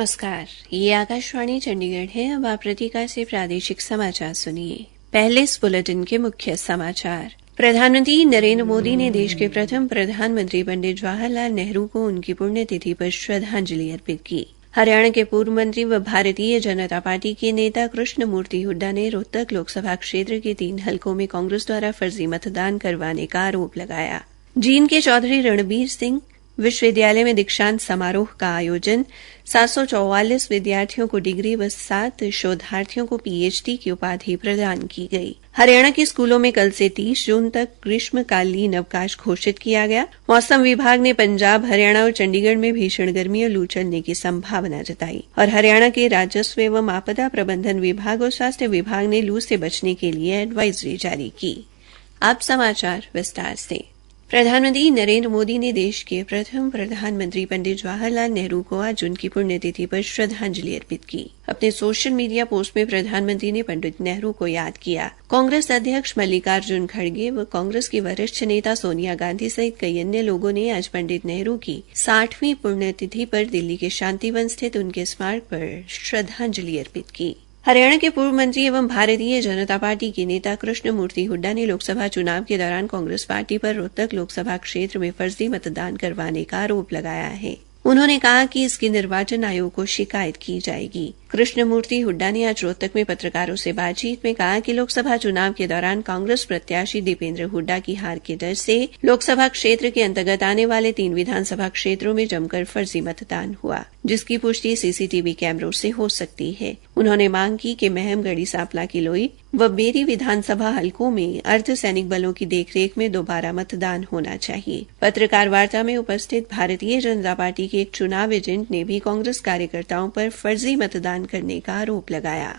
नमस्कार, ये आकाशवाणी चंडीगढ़ है। अब आप प्रतिका से प्रादेशिक समाचार सुनिए। पहले इस बुलेटिन के मुख्य समाचार। प्रधानमंत्री नरेंद्र मोदी ने देश के प्रथम प्रधानमंत्री पंडित जवाहरलाल नेहरू को उनकी पुण्यतिथि पर श्रद्धांजलि अर्पित की। हरियाणा के पूर्व मंत्री व भारतीय जनता पार्टी के नेता कृष्णमूर्ति हुड्डा ने रोहतक लोकसभा क्षेत्र के 3 हलकों में कांग्रेस द्वारा फर्जी मतदान करवाने का आरोप लगाया। जींद के चौधरी रणबीर सिंह विश्वविद्यालय में दीक्षांत समारोह का आयोजन। 744 विद्यार्थियों को डिग्री व 7 शोधार्थियों को पीएचडी की उपाधि प्रदान की गई। हरियाणा के स्कूलों में कल से 30 जून तक ग्रीष्मकालीन अवकाश घोषित किया गया। मौसम विभाग ने पंजाब, हरियाणा और चंडीगढ़ में भीषण गर्मी और लू चलने की संभावना जताई। और हरियाणा के राजस्व एवं आपदा प्रबंधन विभाग और स्वास्थ्य विभाग ने लू से बचने के लिए एडवाइजरी जारी की। अब समाचार विस्तार से। प्रधानमंत्री नरेंद्र मोदी ने देश के प्रथम प्रधानमंत्री पंडित जवाहरलाल नेहरू को आज उनकी पुण्यतिथि पर श्रद्धांजलि अर्पित की। अपने सोशल मीडिया पोस्ट में प्रधानमंत्री ने पंडित नेहरू को याद किया। कांग्रेस अध्यक्ष मल्लिकार्जुन खड़गे व कांग्रेस की वरिष्ठ नेता सोनिया गांधी सहित कई अन्य लोगों ने आज पंडित नेहरू की 60वीं पुण्यतिथि पर दिल्ली के शांतिवन स्थित उनके स्मारक पर श्रद्धांजलि अर्पित की। हरियाणा के पूर्व मंत्री एवं भारतीय जनता पार्टी के नेता कृष्णमूर्ति हुड्डा ने लोकसभा चुनाव के दौरान कांग्रेस पार्टी पर रोहतक लोकसभा क्षेत्र में फर्जी मतदान करवाने का आरोप लगाया है। उन्होंने कहा कि इसकी निर्वाचन आयोग को शिकायत की जाएगी। कृष्णमूर्ति हुड्डा ने आज रोहतक में पत्रकारों से बातचीत में कहा कि लोकसभा चुनाव के दौरान कांग्रेस प्रत्याशी दीपेंद्र हुड्डा की हार के डर से लोकसभा क्षेत्र के अंतर्गत आने वाले 3 विधानसभा क्षेत्रों में जमकर फर्जी मतदान हुआ, जिसकी पुष्टि सीसीटीवी कैमरों से हो सकती है। उन्होंने मांग की कि महम, गढ़ी सांपला, किलोई व बेरी विधानसभा हलकों में अर्धसैनिक बलों की देखरेख में दोबारा मतदान होना चाहिए। पत्रकार वार्ता में उपस्थित भारतीय जनता पार्टी के एक चुनाव एजेंट ने भी कांग्रेस कार्यकर्ताओं पर फर्जी मतदान करने का आरोप लगाया।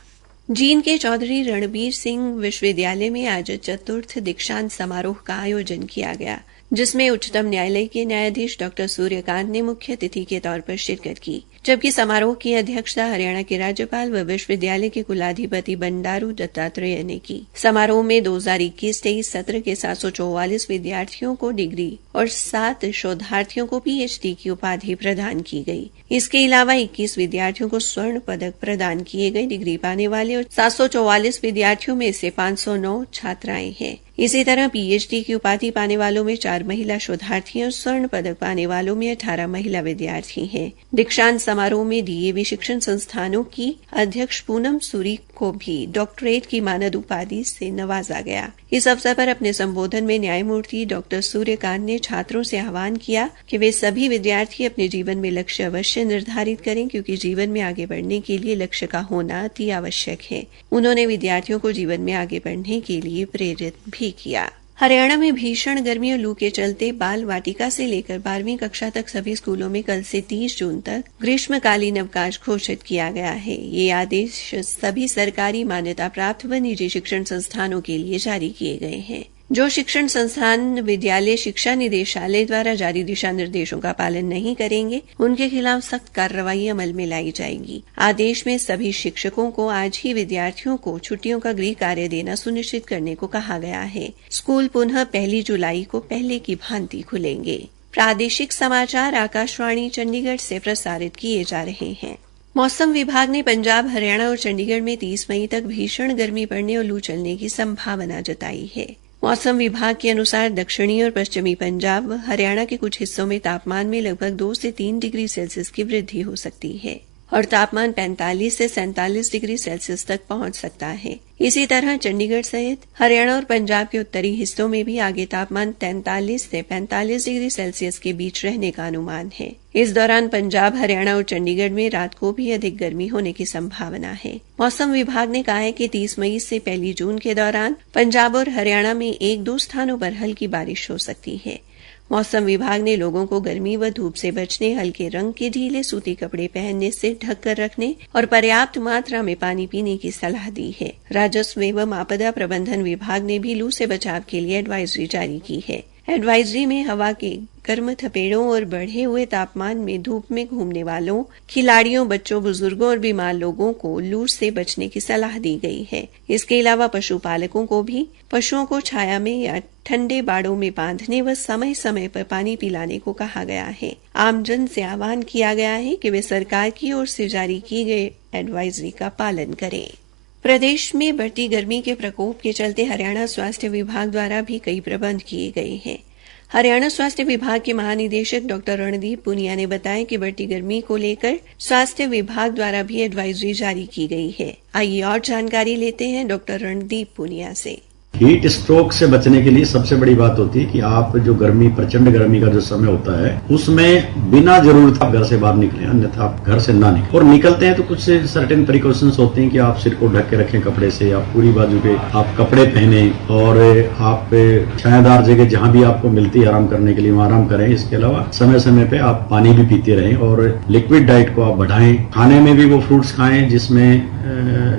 जींद के चौधरी रणबीर सिंह विश्वविद्यालय में आज चतुर्थ दीक्षांत समारोह का आयोजन किया गया, जिसमें उच्चतम न्यायालय के न्यायाधीश डॉ सूर्यकांत ने मुख्य अतिथि के तौर पर शिरकत की, जबकि समारोह की अध्यक्षता हरियाणा के राज्यपाल व विश्वविद्यालय के कुलाधिपति बंडारू दत्तात्रेय ने की। समारोह में 2021-23 सत्र के 744 विद्यार्थियों को डिग्री और 7 शोधार्थियों को पीएचडी की उपाधि प्रदान की गई। इसके अलावा 21 विद्यार्थियों को स्वर्ण पदक प्रदान किए गए। डिग्री पाने वाले और 744 विद्यार्थियों में से 509 छात्राएं हैं। इसी तरह पीएचडी की उपाधि पाने वालों में 4 महिला शोधार्थी और स्वर्ण पदक पाने वालों में 18 महिला विद्यार्थी हैं। दीक्षांत समारोह में डीएवी शिक्षण संस्थानों की अध्यक्ष पूनम सूरी को भी डॉक्टरेट की मानद उपाधि से नवाजा गया। इस अवसर पर अपने संबोधन में न्यायमूर्ति डॉ सूर्यकांत ने छात्रों से आह्वान किया कि वे सभी विद्यार्थी अपने जीवन में लक्ष्य अवश्य निर्धारित करें, क्योंकि जीवन में आगे बढ़ने के लिए लक्ष्य का होना अति आवश्यक है। उन्होंने विद्यार्थियों को जीवन में आगे बढ़ने के लिए प्रेरित भी किया। हरियाणा में भीषण गर्मी और लू के चलते बाल वाटिका से लेकर 12वीं कक्षा तक सभी स्कूलों में कल से 30 जून तक ग्रीष्मकालीन अवकाश घोषित किया गया है। ये आदेश सभी सरकारी मान्यता प्राप्त व निजी शिक्षण संस्थानों के लिए जारी किए गए हैं। जो शिक्षण संस्थान विद्यालय शिक्षा निदेशालय द्वारा जारी दिशा निर्देशों का पालन नहीं करेंगे, उनके खिलाफ सख्त कार्रवाई अमल में लाई जाएगी। आदेश में सभी शिक्षकों को आज ही विद्यार्थियों को छुट्टियों का गृह कार्य देना सुनिश्चित करने को कहा गया है। स्कूल पुनः 1 जुलाई को पहले की भांति खुलेंगे। प्रादेशिक समाचार आकाशवाणी चंडीगढ़ से प्रसारित किए जा रहे हैं। मौसम विभाग ने पंजाब, हरियाणा और चंडीगढ़ में 30 मई तक भीषण गर्मी पड़ने और लू चलने की संभावना जताई है। मौसम विभाग के अनुसार दक्षिणी और पश्चिमी पंजाब व हरियाणा के कुछ हिस्सों में तापमान में लगभग 2 से 3 डिग्री सेल्सियस की वृद्धि हो सकती है और तापमान 45 से 47 डिग्री सेल्सियस तक पहुंच सकता है। इसी तरह चंडीगढ़ सहित हरियाणा और पंजाब के उत्तरी हिस्सों में भी आगे तापमान 43 से 45 डिग्री सेल्सियस के बीच रहने का अनुमान है। इस दौरान पंजाब, हरियाणा और चंडीगढ़ में रात को भी अधिक गर्मी होने की संभावना है। मौसम विभाग ने कहा है कि 30 मई से 1 जून के दौरान पंजाब और हरियाणा में 1-2 स्थानों पर हल्की बारिश हो सकती है। मौसम विभाग ने लोगों को गर्मी व धूप से बचने, हल्के रंग के ढीले सूती कपड़े पहनने से ढककर रखने और पर्याप्त मात्रा में पानी पीने की सलाह दी है। राजस्व एवं आपदा प्रबंधन विभाग ने भी लू से बचाव के लिए एडवाइजरी जारी की है। एडवाइजरी में हवा के गर्म थपेड़ों और बढ़े हुए तापमान में धूप में घूमने वालों, खिलाड़ियों, बच्चों, बुजुर्गों और बीमार लोगों को लू से बचने की सलाह दी गई है। इसके अलावा पशुपालकों को भी पशुओं को छाया में या ठंडे बाड़ों में बांधने व समय समय पर पानी पिलाने को कहा गया है। आमजन से आह्वान किया गया है कि वे सरकार की ओर से जारी की गई एडवाइजरी का पालन करें। प्रदेश में बढ़ती गर्मी के प्रकोप के चलते हरियाणा स्वास्थ्य विभाग द्वारा भी कई प्रबंध किए गए हैं। हरियाणा स्वास्थ्य विभाग के महानिदेशक डॉ रणदीप पुनिया ने बताया कि बढ़ती गर्मी को लेकर स्वास्थ्य विभाग द्वारा भी एडवाइजरी जारी की गई है। आइए और जानकारी लेते हैं डॉ रणदीप पुनिया से। हीट स्ट्रोक से बचने के लिए सबसे बड़ी बात होती है कि आप जो गर्मी, प्रचंड गर्मी का जो समय होता है, उसमें बिना जरूरत आप घर से बाहर निकलें, अन्यथा आप घर से ना निकलें। और निकलते हैं तो कुछ सर्टेन प्रिकॉशंस होते हैं कि आप सिर को ढक के रखें कपड़े से, आप पूरी बाजू के आप कपड़े पहने और आप छायादार जगह जहां भी आपको मिलती है आराम करने के लिए वहां आराम करें। इसके अलावा समय समय पे आप पानी भी पीते रहें और लिक्विड डाइट को आप बढ़ाएं। खाने में भी वो फ्रूट्स खाएं जिसमें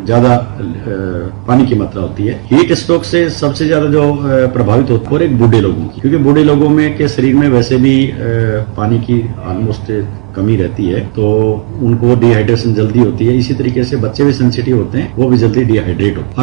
ज्यादा पानी की मात्रा होती है। हीट स्ट्रोक से सबसे ज्यादा जो प्रभावित होता है और एक बूढ़े लोगों की, क्योंकि बूढ़े लोगों में के शरीर में वैसे भी पानी की ऑलमोस्ट कमी रहती है, तो उनको डिहाइड्रेशन जल्दी होती है। इसी तरीके से बच्चे भी सेंसिटिव होते हैं, वो भी जल्दी डिहाइड्रेट होते हैं।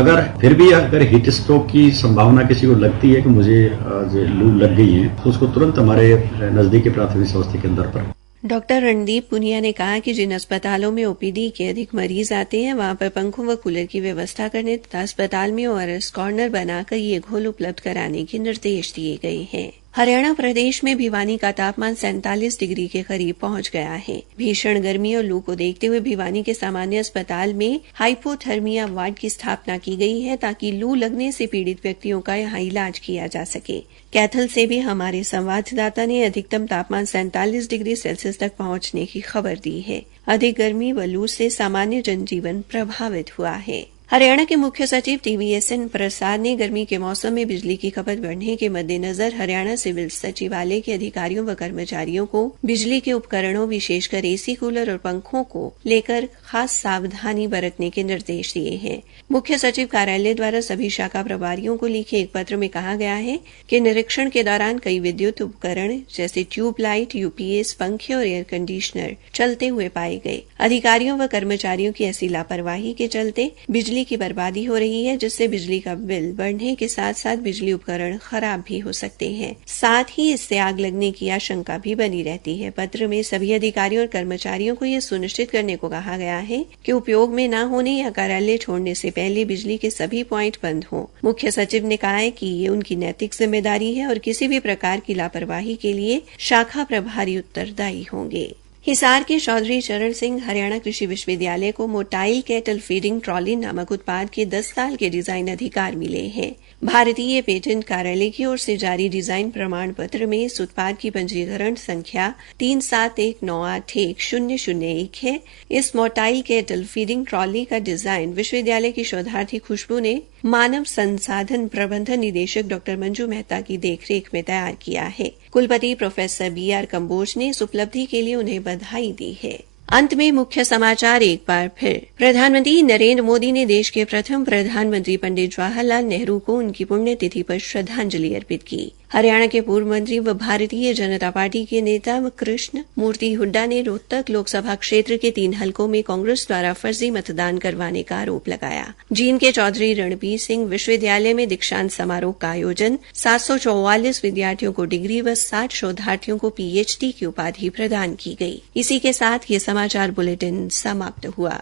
अगर हीट स्ट्रोक की संभावना किसी को लगती है कि मुझे आज लू लग गई है, तो उसको तुरंत हमारे नजदीकी प्राथमिक स्वास्थ्य केंद्र पर। डॉक्टर रणदीप पुनिया ने कहा कि जिन अस्पतालों में ओपीडी के अधिक मरीज आते हैं, वहां पर पंखों व कूलर की व्यवस्था करने तथा अस्पताल में ओआरएस कॉर्नर बनाकर ये घोल उपलब्ध कराने के निर्देश दिए गए हैं। हरियाणा प्रदेश में भिवानी का तापमान 47 डिग्री के करीब पहुंच गया है। भीषण गर्मी और लू को देखते हुए भिवानी के सामान्य अस्पताल में हाइपोथर्मिया वार्ड की स्थापना की गई है, ताकि लू लगने से पीड़ित व्यक्तियों का यहां इलाज किया जा सके। कैथल से भी हमारे संवाददाता ने अधिकतम तापमान 47 डिग्री सेल्सियस तक पहुंचने की खबर दी है। अधिक गर्मी व लू से सामान्य जनजीवन प्रभावित हुआ है। हरियाणा के मुख्य सचिव TVSN प्रसाद ने गर्मी के मौसम में बिजली की खपत बढ़ने के मद्देनजर हरियाणा सिविल सचिवालय के अधिकारियों व कर्मचारियों को बिजली के उपकरणों, विशेषकर एसी, कूलर और पंखों को लेकर खास सावधानी बरतने के निर्देश दिए हैं। मुख्य सचिव कार्यालय द्वारा सभी शाखा प्रभारियों को लिखे एक पत्र में कहा गया है कि निरीक्षण के दौरान कई विद्युत उपकरण जैसे ट्यूबलाइट, यूपीएस, पंखे और एयर कंडीशनर चलते हुए पाए गए। अधिकारियों व कर्मचारियों की ऐसी लापरवाही के चलते बिजली की बर्बादी हो रही है, जिससे बिजली का बिल बढ़ने के साथ साथ बिजली उपकरण खराब भी हो सकते हैं। साथ ही इससे आग लगने की आशंका भी बनी रहती है। पत्र में सभी अधिकारियों और कर्मचारियों को यह सुनिश्चित करने को कहा गया है कि उपयोग में न होने या कार्यालय छोड़ने से पहले बिजली के सभी पॉइंट बंद हों। मुख्य सचिव ने कहा है कि ये उनकी नैतिक जिम्मेदारी है और किसी भी प्रकार की लापरवाही के लिए शाखा प्रभारी उत्तरदायी होंगे। हिसार के चौधरी चरण सिंह हरियाणा कृषि विश्वविद्यालय को मोटाइल कैटल फीडिंग ट्रॉली नामक उत्पाद के 10 साल के डिजाइन अधिकार मिले हैं। भारतीय पेटेंट कार्यालय की ओर से जारी डिजाइन प्रमाण पत्र में इस उत्पाद की पंजीकरण संख्या 3719810001 है। इस मोटाइल कैटल फीडिंग ट्रॉली का डिजाइन विश्वविद्यालय की शोधार्थी खुशबू ने मानव संसाधन प्रबंधन निदेशक डॉ मंजू मेहता की देखरेख में तैयार किया है। कुलपति प्रोफेसर BR कंबोज ने इस उपलब्धि के लिए उन्हें बधाई दी है। अंत में मुख्य समाचार एक बार फिर। प्रधानमंत्री नरेंद्र मोदी ने देश के प्रथम प्रधानमंत्री पंडित जवाहरलाल नेहरू को उनकी पुण्यतिथि पर श्रद्धांजलि अर्पित की। हरियाणा के पूर्व मंत्री व भारतीय जनता पार्टी के नेता कृष्ण मूर्ति हुड्डा ने रोहतक लोकसभा क्षेत्र के 3 हलकों में कांग्रेस द्वारा फर्जी मतदान करवाने का आरोप लगाया। जींद के चौधरी रणबीर सिंह विश्वविद्यालय में दीक्षांत समारोह का आयोजन, 744 विद्यार्थियों को डिग्री व 60 शोधार्थियों को PhD की उपाधि प्रदान की गई। इसी के साथ ये समाचार बुलेटिन समाप्त हुआ।